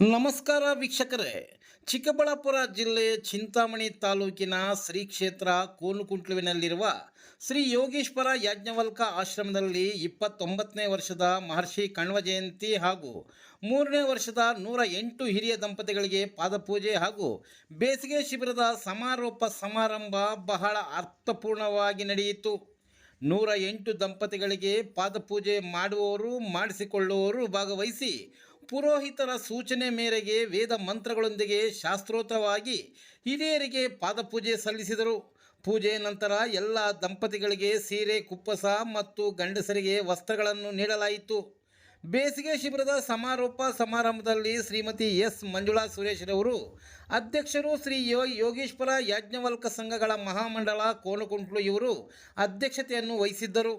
ನಮಸ್ಕಾರ ವೀಕ್ಷಕರೇ. ಚಿಕ್ಕಬಳ್ಳಾಪುರ ಜಿಲ್ಲೆ ಚಿಂತಾಮಣಿ ತಾಲೂಕಿನ ಶ್ರೀ ಕ್ಷೇತ್ರ ಕೋನುಕುಂಟ್ಲುವಿನಲ್ಲಿರುವ ಶ್ರೀ ಯೋಗೀಶ್ವರ ಯಾಜ್ಞವಲ್ಕ ಆಶ್ರಮದಲ್ಲಿ 29ನೇ ವರ್ಷದ ಮಹರ್ಷಿ ಕಣ್ವ ಜಯಂತಿ ಹಾಗೂ 3ನೇ ವರ್ಷದ 108 ಹಿರಿಯ ದಂಪತಿಗಳಿಗೆ ಪಾದಪೂಜೆ ಹಾಗೂ ಬೇಸಿಗೆ ಶಿಬಿರದ ಸಮಾರೋಪ ಸಮಾರಂಭ ಬಹಳ ಅರ್ಥಪೂರ್ಣವಾಗಿ ನಡೆಯಿತು. 108 ದಂಪತಿಗಳಿಗೆ ಪಾದಪೂಜೆ ಮಾಡುವವರು ಮಾಡಿಸಿಕೊಳ್ಳುವವರು ಭಾಗವಹಿಸಿ ಪುರೋಹಿತರ ಸೂಚನೆ ಮೇರೆಗೆ ವೇದ ಮಂತ್ರಗಳೊಂದಿಗೆ ಶಾಸ್ತ್ರೋಕ್ತವಾಗಿ ಹಿರಿಯರಿಗೆ ಪಾದಪೂಜೆ ಸಲ್ಲಿಸಿದರು. ಪೂಜೆ ನಂತರ ಎಲ್ಲ ದಂಪತಿಗಳಿಗೆ ಸೀರೆ, ಕುಪ್ಪಸ ಮತ್ತು ಗಂಡಸರಿಗೆ ವಸ್ತ್ರಗಳನ್ನು ನೀಡಲಾಯಿತು. ಬೇಸಿಗೆ ಶಿಬಿರದ ಸಮಾರೋಪ ಸಮಾರಂಭದಲ್ಲಿ ಶ್ರೀಮತಿ ಎಸ್ ಮಂಜುಳಾ ಸುರೇಶ್ರವರು ಅಧ್ಯಕ್ಷರು, ಶ್ರೀ ಯೋಗೀಶ್ವರ ಯಾಜ್ಞವಲ್ಕ ಸಂಘಗಳ ಮಹಾಮಂಡಳ ಕೋನುಕುಂಟ್ಲು ಇವರು ಅಧ್ಯಕ್ಷತೆಯನ್ನು ವಹಿಸಿದ್ದರು.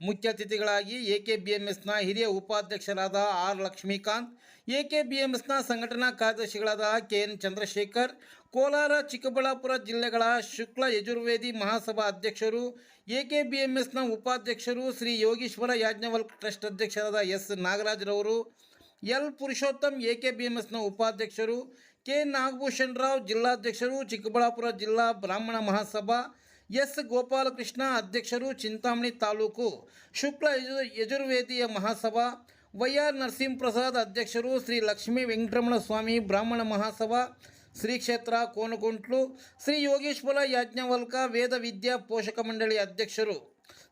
ಮುಖ್ಯ ಅತಿಥಿಗಳಾಗಿ ಎಕೆಬಿಎಂಎಸ್ನ ಹಿರಿಯ ಉಪಾಧ್ಯಕ್ಷರಾದ ಆರ್ ಲಕ್ಷ್ಮೀಕಾಂತ್, ಎಕೆಬಿಎಂಎಸ್ನ ಸಂಘಟನಾ ಕಾರ್ಯದರ್ಶಿಗಳಾದ ಕೆಎನ್ ಚಂದ್ರಶೇಖರ್, ಕೋಲಾರ, ಚಿಕ್ಕಬಳ್ಳಾಪುರ ಜಿಲ್ಲೆಗಳ ಶುಕ್ಲ ಯಜುರ್ವೇದಿ ಮಹಾಸಭಾ ಅಧ್ಯಕ್ಷರು, ಎಕೆಬಿಎಂಎಸ್ನ ಉಪಾಧ್ಯಕ್ಷರು, ಶ್ರೀ ಯೋಗೀಶ್ವರ ಯಾಜ್ಞವಲ್ಕ ಟ್ರಸ್ಟ್ ಅಧ್ಯಕ್ಷರಾದ ಎಸ್ ನಾಗರಾಜ್ರವರು, ಎಲ್ ಪುರುಷೋತ್ತಮ್ ಎಕೆಬಿಎಂಎಸ್ನ ಉಪಾಧ್ಯಕ್ಷರು, ಕೆ ನಾಗಭೂಷಣ್ ರಾವ್ ಜಿಲ್ಲಾಧ್ಯಕ್ಷರು, ಚಿಕ್ಕಬಳ್ಳಾಪುರ ಜಿಲ್ಲಾ ಬ್ರಾಹ್ಮಣ ಮಹಾಸಭಾ, ಎಸ್ ಗೋಪಾಲಕೃಷ್ಣ ಅಧ್ಯಕ್ಷರು, ಚಿಂತಾಮಣಿ ತಾಲೂಕು ಶುಕ್ಲ ಯಜುರ್ವೇದಿಯ ಮಹಾಸಭಾ, ವೈಆರ್ ನರಸಿಂಹಪ್ರಸಾದ್ ಅಧ್ಯಕ್ಷರು, ಶ್ರೀ ಲಕ್ಷ್ಮೀ ವೆಂಕಟರಮಣ ಸ್ವಾಮಿ ಬ್ರಾಹ್ಮಣ ಮಹಾಸಭಾ, ಶ್ರೀ ಕ್ಷೇತ್ರ ಕೋನುಕುಂಟ್ಲು, ಶ್ರೀ ಯೋಗೇಶ್ವರ ಯಾಜ್ಞವಲ್ಕ ವೇದ ವಿದ್ಯಾ ಪೋಷಕ ಮಂಡಳಿ ಅಧ್ಯಕ್ಷರು,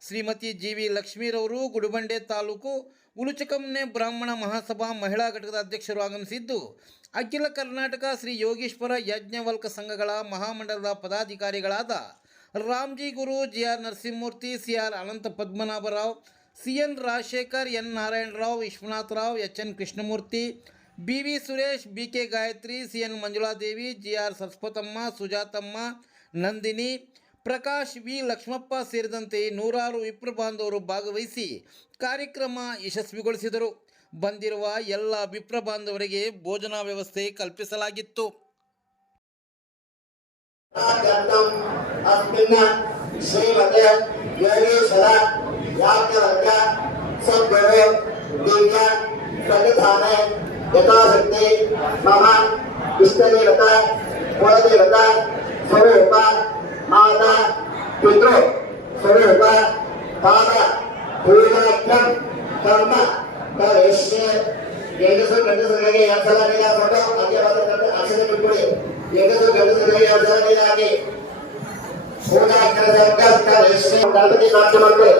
ಶ್ರೀಮತಿ ಜಿ.ವಿ. ಲಕ್ಷ್ಮೀರವರು ಗುಡಿಬಂಡೆ ತಾಲೂಕು ಉಳುಚಕಂನೆ ಬ್ರಾಹ್ಮಣ ಮಹಾಸಭಾ ಮಹಿಳಾ ಘಟಕದ ಅಧ್ಯಕ್ಷರು ಆಗಮಿಸಿದ್ದು, ಅಖಿಲ ಕರ್ನಾಟಕ ಶ್ರೀ ಯೋಗೀಶ್ವರ ಯಾಜ್ಞವಲ್ಕ ಸಂಘಗಳ ಮಹಾಮಂಡಲದ ಪದಾಧಿಕಾರಿಗಳಾದ Ramji Guru, G R. Narasimhamurthy, C R. Anantha Padmanabharao, C N. Rajashekar, N. Narayanarao, Vishwanatharao, H N. Krishnamurthy, B V. Suresh, B K. Gayathri, C N. Manjuladevi, G R. Saraswathamma, Sujathamma, Nandini, Prakash, V. Lakshmappa ಸೇರಿದಂತೆ ನೂರಾರು ವಿಪ್ರ ಬಾಂಧವರು ಭಾಗವಹಿಸಿ ಕಾರ್ಯಕ್ರಮ ಯಶಸ್ವಿಗೊಳಿಸಿದರು. ಬಂದಿರುವ ಎಲ್ಲ ವಿಪ್ರ ಬಾಂಧವರಿಗೆ ಭೋಜನಾ ವ್ಯವಸ್ಥೆ ಕಲ್ಪಿಸಲಾಗಿತ್ತು. ಶ್ರೀಮತೆ ಯೋಗೇಶ್ವರ ಯಾಜ್ಞವಲ್ಕ ಸದ್ಗುರು ದಿವ್ಯ ಸನ್ನಿಧಾನೆ ಯಥಾಶಕ್ತಿ ಮಮ ಇಷ್ಟದೇವತ ಕುಲದೇವತ ಸ್ವರೂಪ ಮಾತಾ ಪಿತೃ ಸ್ವರೂಪ ಪಾದ ಪೂಜಾರ್ಥಂ ಕರ್ಮ ಕರಿಷ್ಯೆ. ಗಂಡಸರಿಗೆ 2 ಸಲ ನೀಡಾಕೊಂಡು ಅಧ್ಯವಾದ ಅಕ್ಷತೆ ಬಿಟ್ಬಿಡಿ. ಗಂಡಸರಿಗೆ 2 ಸಲ ನೀಡಾಗಿ ಪೂಜಾ ಗಣಪತಿ ಪ್ರಾರ್ಥನೆ ಮಾಡ್ಕೊಳ್ಳಿ.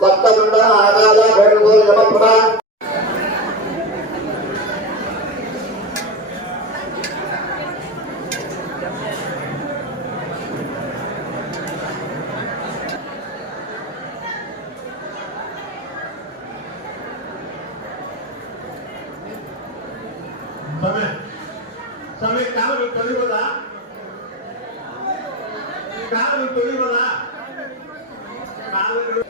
ಭಕ್ತವೃಂದ ಆಗಾದ ಗೋಳು ಯಮಪ್ರಭಾ ಸಮಯ ಕಾಲು ತೊಳಿಬೋದಾ? ಕಾಲು ತೊಳಿಬೋದಾ? ಕಾಲುಗಳು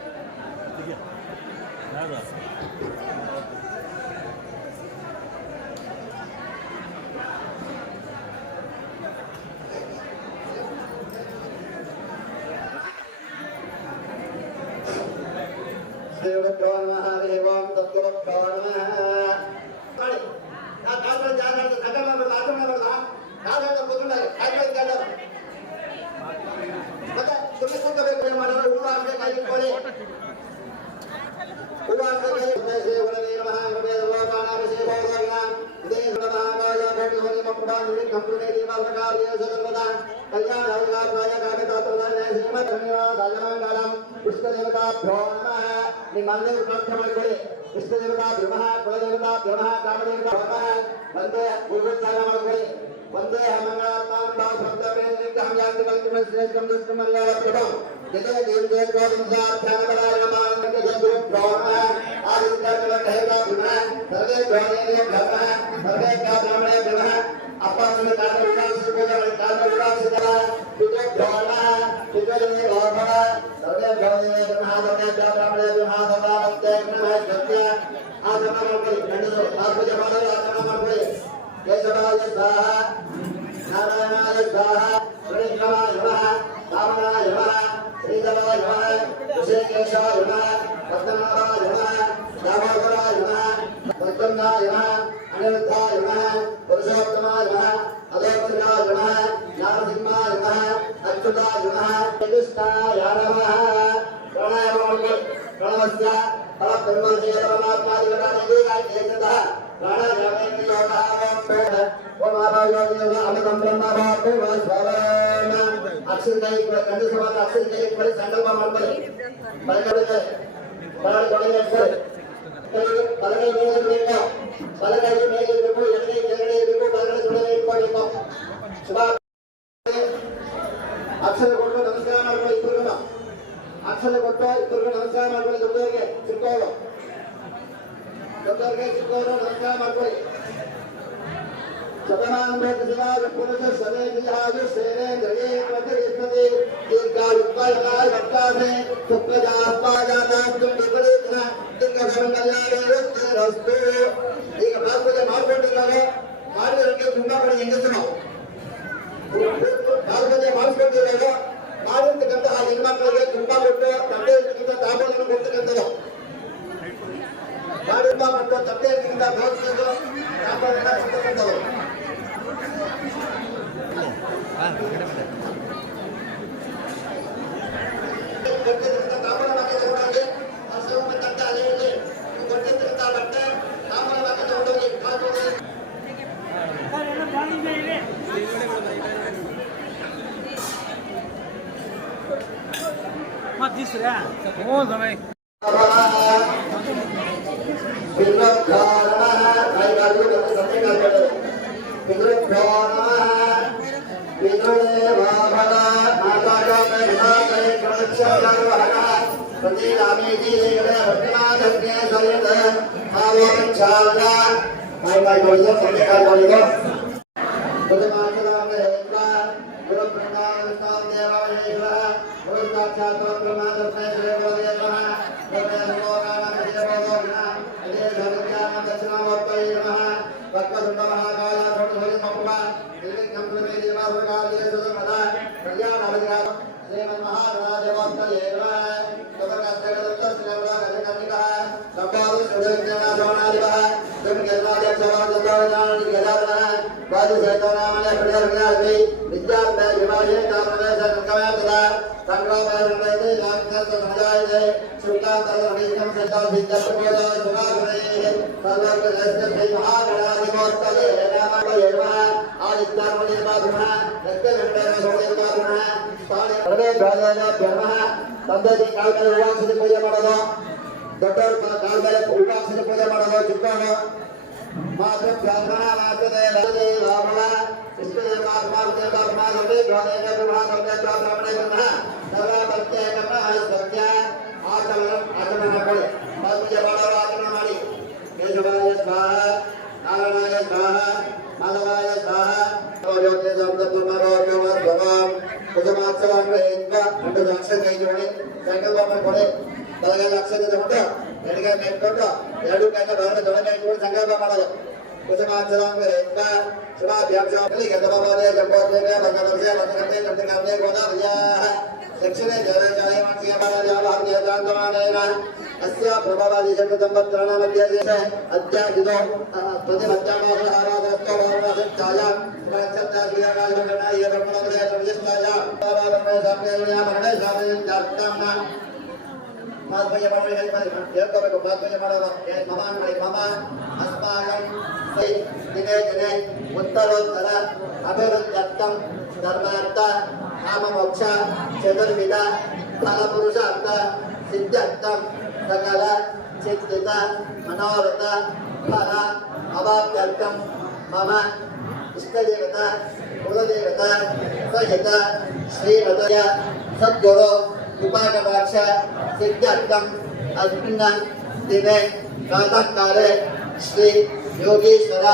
ದೇವೋ ನಮಃ ದೇವಂ ತದ್ಗುರುಭ್ಯೋ ನಮಃ. ಮಾಡಿ ಆ ಕಾಲದ ಜಾಗದ ಕಟ್ಟಡ ಮಾಡಲ್ಲ, ಆಚರಣೆ ಮಾಡಲ್ಲ, ಕಾಲದ ಕೂತ್ಕೊಂಡಾಗ ಕಾಯ್ಕೊಳ್ಳಿ ಕಾಲ ಮತ್ತೆ ಸುಮ್ಮನೆ ಕೂತ್ಕೋಬೇಕು. ಏನು ಮಾಡೋದು? ಹೂವು ಹಾಕ್ಬೇಕಾಗಿ ಕೋಳಿ ಹೂವು ಹಾಕ್ಬೇಕಾಗಿ ನಿಮ್ಮಲ್ಲರೂ ಪ್ರಾರ್ಥನೆ ಮಾಡಿಕೊಳ್ಳಿ. ಇಷ್ಟದೇವತಾ ಬ್ರಹ್ಮ, ಕುಲದೇವತಾ ಬ್ರಹ್ಮ, ಕಾಮದೇವತಾ ಬ್ರಹ್ಮ, ಒಂದೇ ಗುರುಸ್ಥಾನ ಮಾಡಿಕೊಳ್ಳಿ. ಒಂದೇ ಅಪ್ಪ ಕೇಶವಾಯ ಸ್ವಾಹ, ನಾರಾಯಣಾಯ ಸ್ವಾಹ, ಶ್ರೀರಾಮಾಯ ನಮಃ, ರಾಮನಾಯ ನಮಃ, ಶ್ರೀಧರಾಯ ನಮಃ, ಋಷಿಕೇಶಾಯ ನಮಃ, ಪದ್ಮನಾಭಾಯ ನಮಃ, दामोदराय नमः, प्रद्युम्नाय नमः, अनिरुद्धाय नमः पुरुषोत्तमाय नमः अदोक्षजाय नमः नारसिंहाय नमः अच्युताय नमः कृष्णाय नमः प्रणवस्य परब्रह्मस्य परमात्मादिगणानि एकदा प्राणायामेन योगाः ओम आभायोनियोग अमृतं ब्रह्मभावो वस्वरेण अक्षरदै कंडिसवाद अक्षरदै पर संकल्प ಮಾಡ್ಕೊಳ್ಳಿ ಬಲಗಡೆ ಬಲಗೈ ಮೇಲೆ ಇರಬೇಕು ಬಲಗೈ ಮೇಲೆ ಇರಬೇಕು ಎಡಗೈ ಕೆಳಗಡೆ ಇರಬೇಕು ಬಲಗಡೆ ತೊಡೆಗೆ ಇಟ್ಕೊಳ್ಳಬೇಕು ಶುಭ ಅಕ್ಷರ ಕೊಟ್ಟು ನಮಸ್ಕಾರ ಮಾಡ್ಕೊಳ್ಳಿ ಇಬ್ಬರಿಗೂ ಅಕ್ಷರ ಕೊಟ್ಟು ಇಬ್ಬರಿಗೂ ನಮಸ್ಕಾರ ಮಾಡ್ಕೊಳ್ಳಿ ದೊಡ್ಡವರಿಗೆ ಚಿಕ್ಕವರು ನಮಸ್ಕಾರ ಮಾಡ್ಕೊಳ್ಳಿ शतमानंद शिवाय पुरुष सने जिहाजु सेने जगे प्रतिष्ठते दीर्घायुक्ताय भक्तासे सुप्रजास्पाजाता तुम विपरीतನ दिग्गजमंगल्यारस्तु ಈಗ ಬಾಲ್ಪೂಜೆ ಮಾಡ್ಕೊಂಡಿದ್ದಾರೆ ಮಾಡಿದವರಿಗೆ ತುಂಬಾ ಕಡೆ ಹೆಂಗಸರು ನಾವು ಬಾಲ್ಪೂಜೆ ಮಾಡಿಸ್ಕೊಂಡಿದ್ದಾರೆ ಮಾಡಿರ್ತಕ್ಕಂಥ ಆ ಹೆಣ್ಮಕ್ಳಿಗೆ ತುಂಬಾ ಕೊಟ್ಟು ತಂದೆ ಇರ್ತಕ್ಕಂಥ ತಾಂಬೂಲನ್ನು ಕೊಡ್ತಕ್ಕಂಥದ್ದು ಮಾಡಿರ್ಬ ಮತ್ತು ತಂದೆ ಇರ್ತಕ್ಕಂಥ ಭೋಜನದ್ದು ತಾಂಬೂಲನ್ನ ಕೊಡ್ತಕ್ಕಂಥದ್ದು ತಂದೆ ಕಾಲ ಮೇಲೆ ಹೂವಾಕ್ಷದ ಪೂಜೆ ಮಾಡೋದು ದೊಡ್ಡವರು ಕಾಲ ಮೇಲೆ ಹೂವಾಕ್ಷದ ಪೂಜೆ ಮಾಡೋದು ಚಿಕ್ಕವನು ಮಾತೃ ಬ್ರಾಹ್ಮಣ ಮಾತೃದೇ ರಾಮಣ ಆಚರಣೆ ಮಾಡಿ ಪೂಜೆ ಮಾಡೋರು ಆಚರಣೆ ಮಾಡಿ ಕೇಶವಾಯ ಸ್ವಾಹ ನಾರಾಯಣಾಯ ಸ್ವಾಹ ಮಾಧವಾಯ ಸ್ವಾಹ ಅಕ್ಷರ ತಗೊಂಡು ಎಡಗೈ ಮೇಲ್ಕೊಂಡು ಎರಡು ಕೈನ ಬರಲು ದೊಡ್ಡ ಇಟ್ಕೊಂಡು ಸಂಕಲ್ಪ ಮಾಡೋದು ಕುಸುಮಾಕ್ಷರಾಂಗ ಶುಭಾಭ್ಯಾಕ್ಷಲಿ ಗಂಧಮಾಲೆ ಜಂಬೋದ್ವೇಗ ಭಗವತ್ಸೆ ಭಗವಂತೆ ಗಂಧಕಾಂತೆ ಗೋದಾರ್ಯಾಃ ದಕ್ಷಿಣೆ ಜಲಚಾಯ ಮಾನಸಿಕ ಬಾಲಜಾಭಾಗ್ಯದಾಂತಮಾನೇನ ಅಸ್ಯ ಪ್ರಭವಾದಿ ಶತಸಂವತ್ಸರಾಣ ಮಧ್ಯೆ ಅಧ್ಯಾದಿದೋ ಪ್ರತಿಮಧ್ಯಾಮಾಸ ಆರಾಧನಸ್ತೋ ಭಗವಾಸಚ್ಛಾಯ ಸುರಕ್ಷತ್ತಾಶ್ರೀಯಕಾಶಗಣ ಏಕಪುಣಮೃತ ಪ್ರತಿಷ್ಠಾಯ ಆರಾಧನೆ ಸಾಮ್ಯಯ ಮರಣೆ ಸಾಮ್ಯತ್ಯಾರ್ಥಾಂನ ಮಾಧ್ವಯ ಮಾಡಿ ಹೇಳ್ಕೋಬೇಕು ಮಾಧ್ವಯ ಮಾಡೋದು ಮಮ ಮಾಡಿ ಮಮ ಅಸ್ಮಾಕಂ ದಿನೇ ದಿನೇ ಉತ್ತರೋತ್ತರ ಅಭಿವೃದ್ಧ್ಯರ್ಥಂ ಧರ್ಮಾರ್ಥ ಕಾಮಮೋಕ್ಷ ಚತುರ್ವಿಧ ಫಲಪುರುಷಾರ್ಥ ಸಿದ್ಧಾರ್ಥಂ ಸಕಲ ಚಿಂತಿತ ಮನೋರಥ ಫಲ ಅವಾಪ್ತ್ಯರ್ಥಂ ಮಮ ಇಷ್ಟದೇವತಾ ಕುಲದೇವತಾ ಸಹಿತ ಶ್ರೀಮತಯ ಸದ್ಗುರು ಕೃಪಾಕಟಾಕ್ಷ ಸಿದ್ಧಾರ್ಥಂ अस्मिन् दिने प्रातःकाले श्री योगीश्वर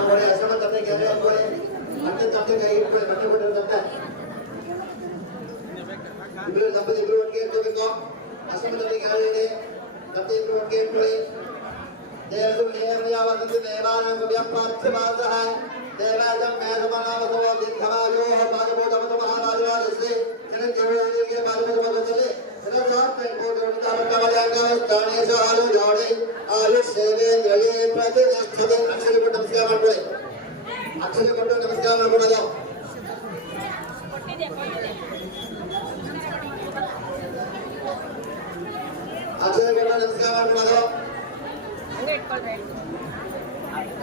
ನೋಡಿ ಹಸಮ ತಂದೆ ಗೆರೆ ಹಾಕೊಳ್ಳಿ ಮತ್ತೆ ತಂದೆ ಕೈ ಇಟ್ಕೊಳ್ಳಿ ಬಟ್ಟೆ ಕೊಟ್ಟಿರ್ತಂತೆ ಇಬ್ರು ದಂಪತಿ ಇಬ್ರು ಒಟ್ಟಿಗೆ ಇಟ್ಕೋಬೇಕು ಹಸಮ ತಂದೆ ಗೆರೆ ಇಡಿ ತಂದೆ ಇಬ್ರು ಒಟ್ಟಿಗೆ ಇಟ್ಕೊಳ್ಳಿ ದೇವರು ದೇವಯಾವದಂತೆ ದೇವಾಲಯಂ ವ್ಯಾಪಾರ್ಥವಾದಃ ದೇವಾಜಂ ಮೇಧಮನಾವಸೋ ದಿಗ್ಧಮಾಯೋ ಪಾದಬೋಧಮತ ಮಹಾರಾಜವಾದಸ್ತಿ ಜನಕ್ಕೆ ಪಾದಬೋಧಮತದಲ್ಲಿ ಆಯುಷ್ ಸೇವೇಂದ್ರಗೆ ಪ್ರತಿಷ್ಠತೆ ಅಕ್ಷರ ಕೊಟ್ಟು ನಮಸ್ಕಾರ ಮಾಡ್ಕೊಳ್ಳಿ ಅಕ್ಷರ ಕೊಟ್ಟು ನಮಸ್ಕಾರ ಮಾಡ್ಕೊಳ್ಳೋದು ಅಕ್ಷರ ಕೊಟ್ಟು ನಮಸ್ಕಾರ ಮಾಡ್ಕೊಳ್ಳೋದು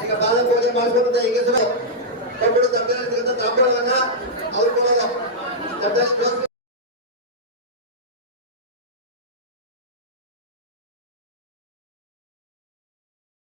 ಈಗ ಬಾಲ ಪೂಜೆ ಮಾಡಿಸ್ಕೊಂಡ ಹೆಂಗಸರು ಕೊಟ್ಬಿಟ್ಟು ತಟ್ಟೆ ತಾಂಬೂಲವನ್ನ ಅವ್ರು ಕೊಡೋದು ತಟ್ಟೆ